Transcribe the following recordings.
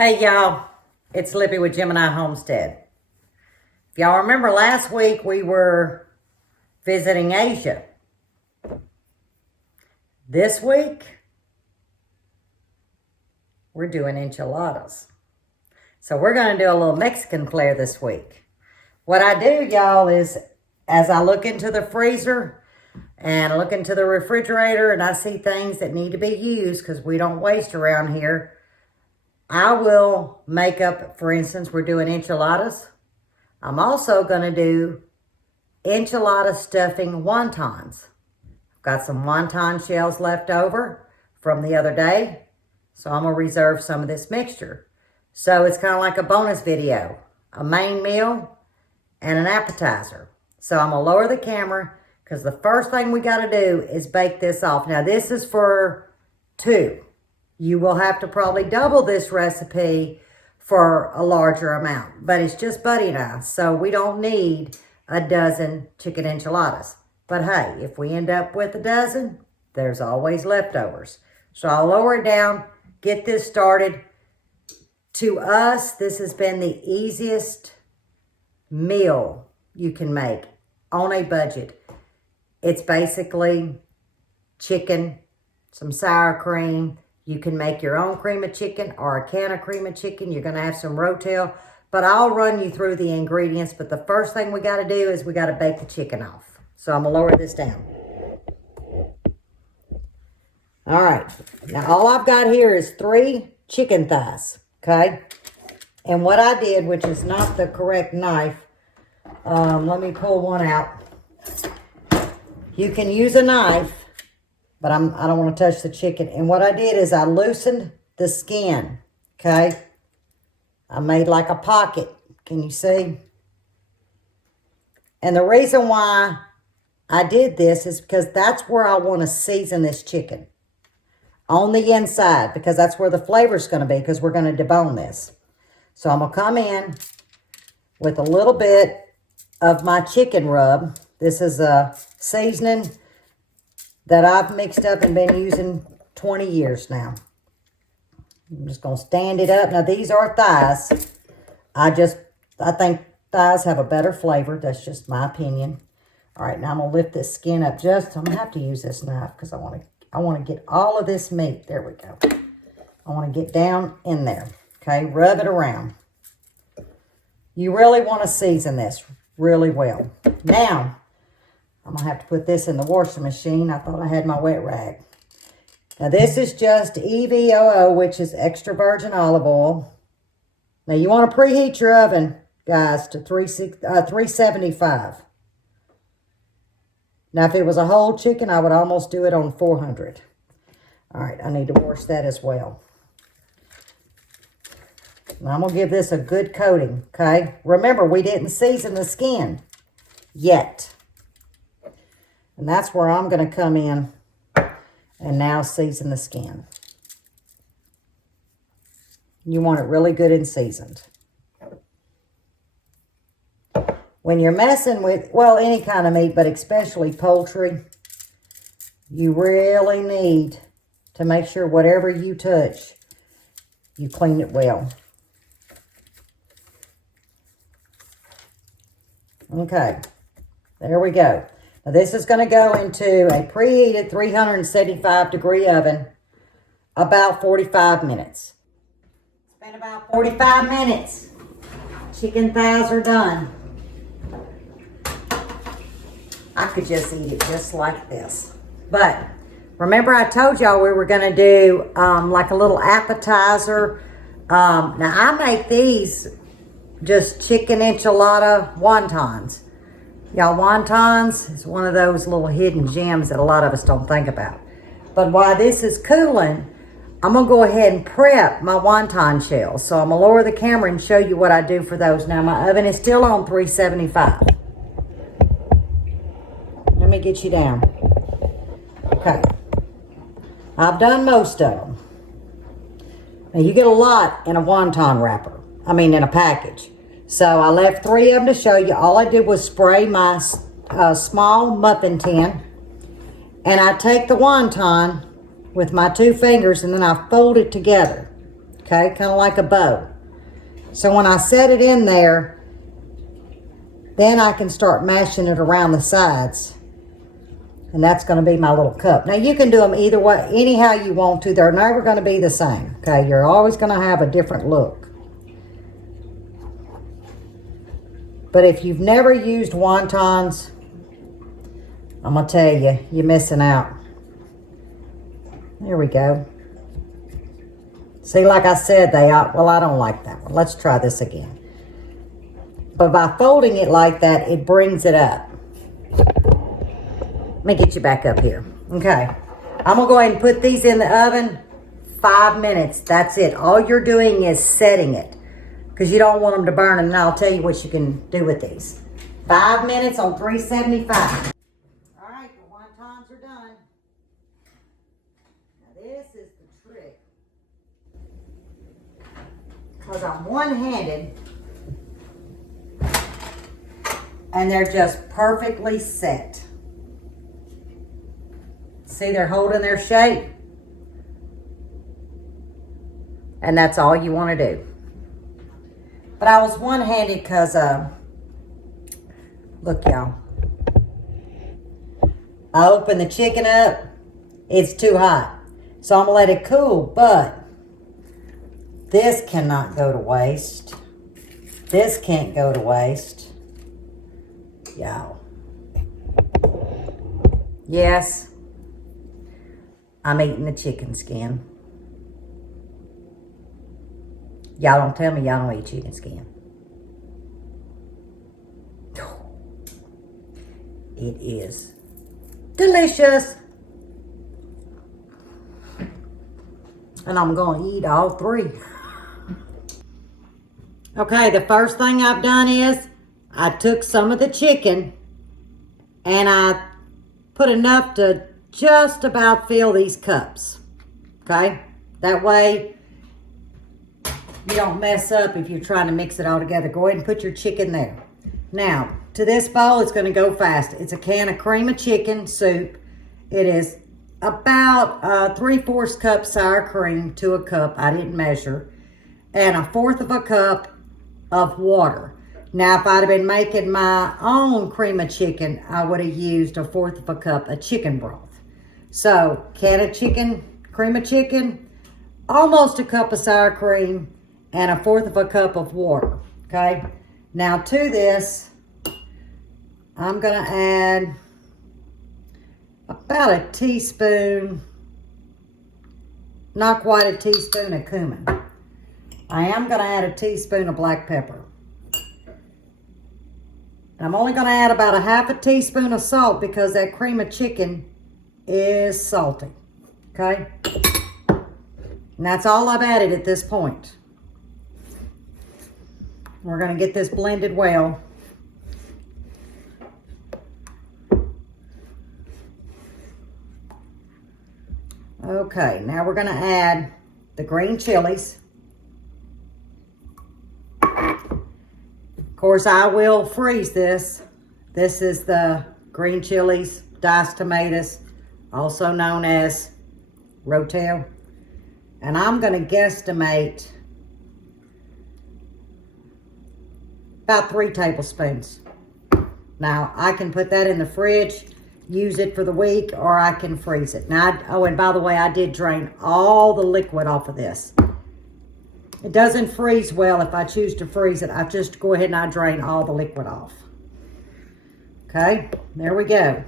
Hey y'all, it's Libby with Gemini Homestead. If y'all remember last week we were visiting Asia. This week we're doing enchiladas. So we're going to do a little Mexican flair this week. What I do, y'all, is as I look into the freezer and I look into the refrigerator and I see things that need to be used because we don't waste around here, I will make up, for instance, we're doing enchiladas. I'm also going to do enchilada stuffing wontons. I've got some wonton shells left over from the other day, so I'm going to reserve some of this mixture. So it's kind of like a bonus video, a main meal and an appetizer. So I'm going to lower the camera because the first thing we got to do is bake this off. Now this is for two. You will have to probably double this recipe for a larger amount. But it's just Buddy and I, so we don't need a dozen chicken enchiladas. But hey, if we end up with a dozen, there's always leftovers. So I'll lower it down, get this started. To us, this has been the easiest meal you can make on a budget. It's basically chicken, some sour cream. You can make your own cream of chicken or a can of cream of chicken. You're going to have some rotel. But I'll run you through the ingredients. But the first thing we got to do is we got to bake the chicken off. So I'm going to lower this down. All right. Now all I've got here is 3 chicken thighs. Okay. And what I did, which is not the correct knife. Let me pull one out. You can use a knife. But I don't want to touch the chicken. And what I did is I loosened the skin, okay? I made like a pocket. Can you see? And the reason why I did this is because that's where I want to season this chicken. On the inside, because that's where the flavor's going to be, because we're going to debone this. So I'm going to come in with a little bit of my chicken rub. This is a seasoning that I've mixed up and been using 20 years now. I'm just going to stand it up. Now, these are thighs. I think thighs have a better flavor. That's just my opinion. All right, now I'm going to lift this skin up just. I'm going to have to use this knife because I want to get all of this meat. There we go. I want to get down in there. Okay, rub it around. You really want to season this really well. Now, I'm going to have to put this in the washing machine. I thought I had my wet rag. Now, this is just EVOO, which is extra virgin olive oil. Now, you want to preheat your oven, guys, to 375. Now, if it was a whole chicken, I would almost do it on 400. All right, I need to wash that as well. Now, I'm going to give this a good coating, okay? Remember, we didn't season the skin yet. And that's where I'm going to come in and now season the skin. You want it really good and seasoned. When you're messing with, well, any kind of meat, but especially poultry, you really need to make sure whatever you touch, you clean it well. Okay, there we go. Now this is going to go into a preheated 375 degree oven about 45 minutes. It's been about 45 minutes. Chicken thighs are done. I could just eat it just like this. But remember I told y'all we were going to do like a little appetizer. Now I make these just chicken enchilada wontons. Y'all, wontons is one of those little hidden gems that a lot of us don't think about. But while this is cooling, I'm going to go ahead and prep my wonton shells. So I'm going to lower the camera and show you what I do for those. Now, my oven is still on 375. Let me get you down. Okay. I've done most of them. Now, you get a lot in a wonton wrapper. In a package. So I left 3 of them to show you. All I did was spray my small muffin tin. And I take the wonton with my 2 fingers and then I fold it together. okay? Kind of like a bow. So when I set it in there, then I can start mashing it around the sides. And that's going to be my little cup. Now you can do them either way, anyhow you want to. They're never going to be the same, okay? You're always going to have a different look. But if you've never used wontons, I'm going to tell you, you're missing out. There we go. See, like I said, well, I don't like that one. Let's try this again. But by folding it like that, it brings it up. Let me get you back up here. Okay. I'm going to go ahead and put these in the oven. 5 minutes. That's it. All you're doing is setting it, because you don't want them to burn, and I'll tell you what you can do with these. 5 minutes on 375. All right, the wontons are done. Now this is the trick. Because I'm one-handed, and they're just perfectly set. See, they're holding their shape. And that's all you want to do. But I was one-handed because, look, y'all. I opened the chicken up. It's too hot. So I'm going to let it cool. But this cannot go to waste. This can't go to waste. Y'all. Yes. I'm eating the chicken skin. Y'all don't tell me y'all don't eat chicken skin. It is delicious. And I'm going to eat all 3. Okay, the first thing I've done is I took some of the chicken and I put enough to just about fill these cups. Okay? That way you don't mess up if you're trying to mix it all together. Go ahead and put your chicken there. Now, to this bowl, it's going to go fast. It's a can of cream of chicken soup. It is about 3/4 cup sour cream to a cup. I didn't measure. And 1/4 cup of water. Now, if I'd have been making my own cream of chicken, I would have used 1/4 cup of chicken broth. So, can of chicken, cream of chicken, almost a cup of sour cream, and 1/4 cup of water, okay? Now to this, I'm gonna add about a teaspoon, not quite a teaspoon of cumin. I am gonna add a teaspoon of black pepper. I'm only gonna add about a 1/2 teaspoon of salt because that cream of chicken is salty, okay? And that's all I've added at this point. We're going to get this blended well. Okay, now we're going to add the green chilies. Of course, I will freeze this. This is the green chilies, diced tomatoes, also known as rotel. And I'm going to guesstimate about 3 tablespoons. Now, I can put that in the fridge, use it for the week, or I can freeze it. Now, oh, and by the way, I did drain all the liquid off of this. It doesn't freeze well if I choose to freeze it. I just go ahead and I drain all the liquid off. Okay, there we go.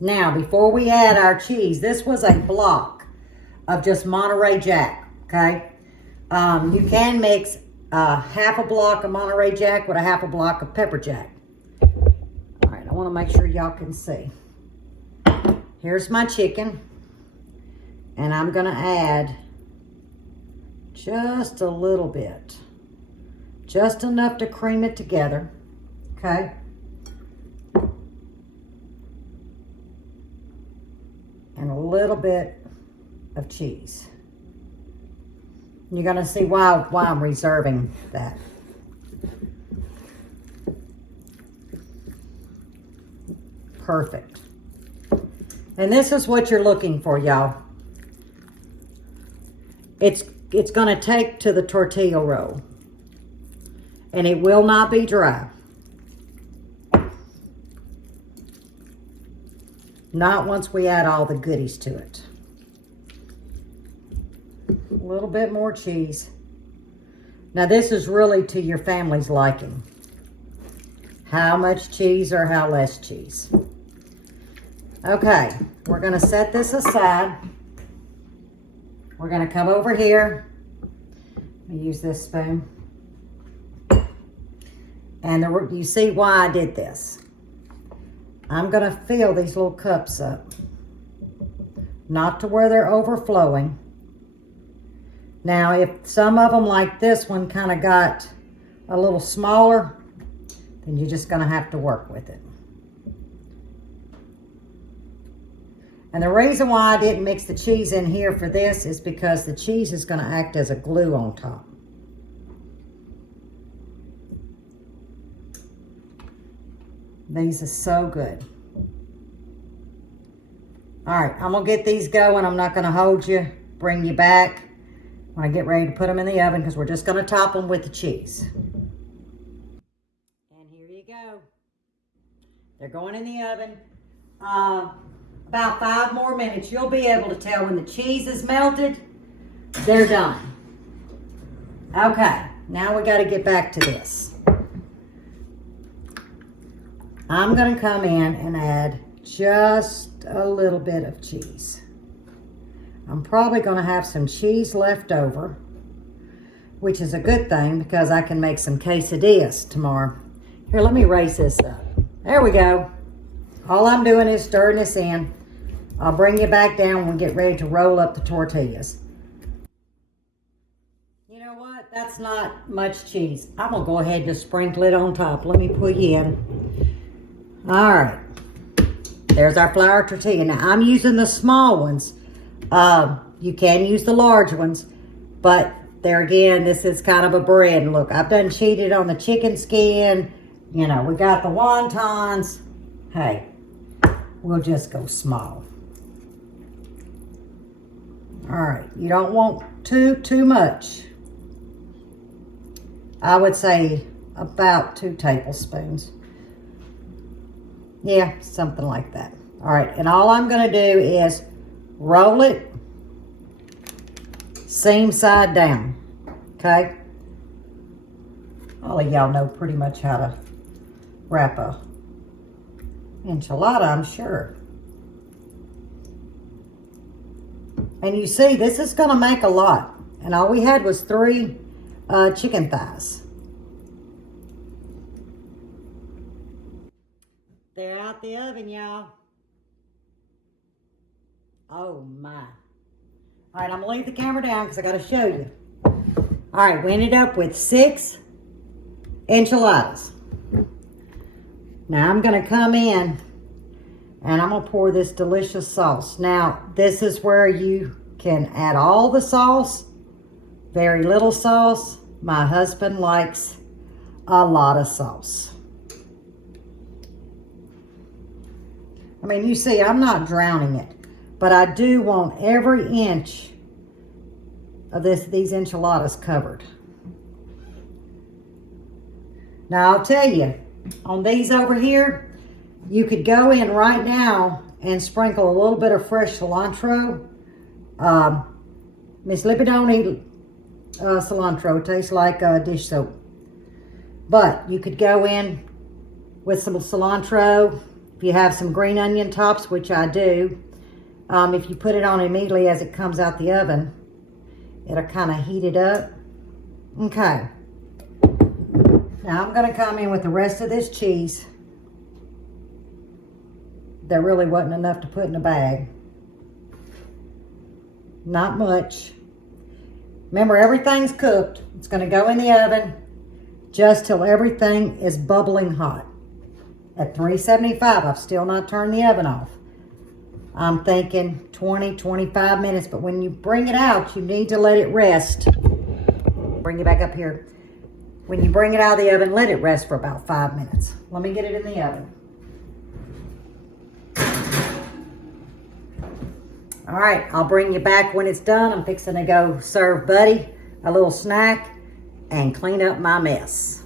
Now, before we add our cheese, this was a block of just Monterey Jack, okay? You can mix 1/2 block of Monterey Jack with 1/2 block of pepper jack. All right, I want to make sure y'all can see. Here's my chicken, and I'm going to add just a little bit, just enough to cream it together, okay? And a little bit of cheese. You're going to see why I'm reserving that. Perfect. And this is what you're looking for, y'all. It's it's going to take to the tortilla roll. And it will not be dry. Not once we add all the goodies to it. A little bit more cheese. Now this is really to your family's liking. How much cheese or how less cheese. Okay, we're gonna set this aside. We're gonna come over here. Let me use this spoon. And you see why I did this. I'm gonna fill these little cups up. Not to where they're overflowing. Now, if some of them like this one kind of got a little smaller, then you're just gonna have to work with it. And the reason why I didn't mix the cheese in here for this is because the cheese is gonna act as a glue on top. These are so good. All right, I'm gonna get these going. I'm not gonna hold you, bring you back when I get ready to put them in the oven because we're just gonna top them with the cheese. And here you go. They're going in the oven. About 5 more minutes. You'll be able to tell when the cheese is melted, they're done. Okay, now we gotta get back to this. I'm going to come in and add just a little bit of cheese. I'm probably going to have some cheese left over, which is a good thing because I can make some quesadillas tomorrow. Here, let me raise this up. There we go. All I'm doing is stirring this in. I'll bring you back down when we get ready to roll up the tortillas. You know what? That's not much cheese. I'm going to go ahead and just sprinkle it on top. Let me put you in. All right, there's our flour tortilla. Now, I'm using the small ones. You can use the large ones, but there again, this is kind of a bread. And look, I've done cheated on the chicken skin. You know, we got the wontons. Hey, we'll just go small. All right, you don't want too much. I would say about 2 tablespoons. Yeah, something like that. All right, and all I'm going to do is roll it seam side down, okay? All of y'all know pretty much how to wrap a enchilada, I'm sure. And you see, this is going to make a lot. And all we had was 3 chicken thighs. They're out the oven, y'all. Oh, my. All right, I'm going to leave the camera down because I got to show you. All right, we ended up with 6 enchiladas. Now, I'm going to come in and I'm going to pour this delicious sauce. Now, this is where you can add all the sauce, very little sauce. My husband likes a lot of sauce. I mean, you see, I'm not drowning it, but I do want every inch of these enchiladas covered. Now, I'll tell you, on these over here, you could go in right now and sprinkle a little bit of fresh cilantro. Miss Lippy don't eat cilantro. It tastes like dish soap. But you could go in with some cilantro. If you have some green onion tops, which I do, if you put it on immediately as it comes out the oven, it'll kind of heat it up. Okay. Now I'm going to come in with the rest of this cheese. There really wasn't enough to put in a bag. Not much. Remember, everything's cooked. It's going to go in the oven just till everything is bubbling hot. At 375, I've still not turned the oven off. I'm thinking 20, 25 minutes, but when you bring it out, you need to let it rest. Bring it back up here. When you bring it out of the oven, let it rest for about 5 minutes. Let me get it in the oven. All right, I'll bring you back when it's done. I'm fixing to go serve Buddy a little snack and clean up my mess.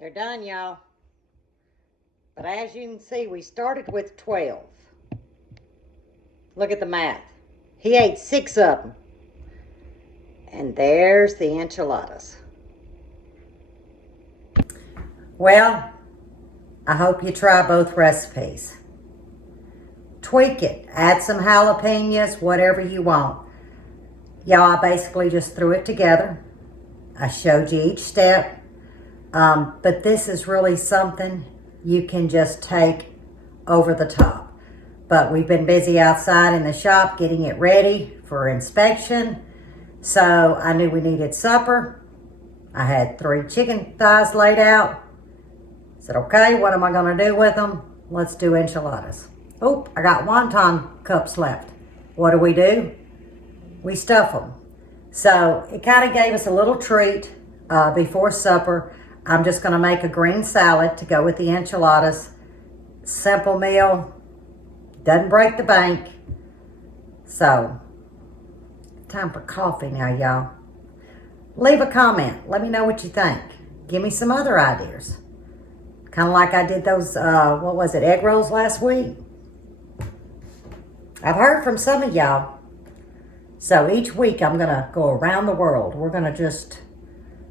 They're done, y'all. But as you can see, we started with 12. Look at the math. He ate 6 of them. And there's the enchiladas. Well, I hope you try both recipes. Tweak it. Add some jalapenos, whatever you want. Y'all, I basically just threw it together. I showed you each step. But this is really something you can just take over the top. But we've been busy outside in the shop getting it ready for inspection. So I knew we needed supper. I had 3 chicken thighs laid out. I said, okay, what am I going to do with them? Let's do enchiladas. Oh, I got wonton cups left. What do? We stuff them. So it kind of gave us a little treat before supper. I'm just going to make a green salad to go with the enchiladas. Simple meal. Doesn't break the bank. So, time for coffee now, y'all. Leave a comment. Let me know what you think. Give me some other ideas. Kind of like I did those, egg rolls last week. I've heard from some of y'all. So each week I'm going to go around the world. We're going to just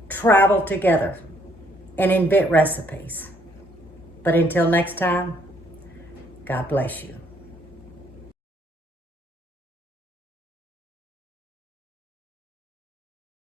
travel together and invent recipes. But until next time, God bless you.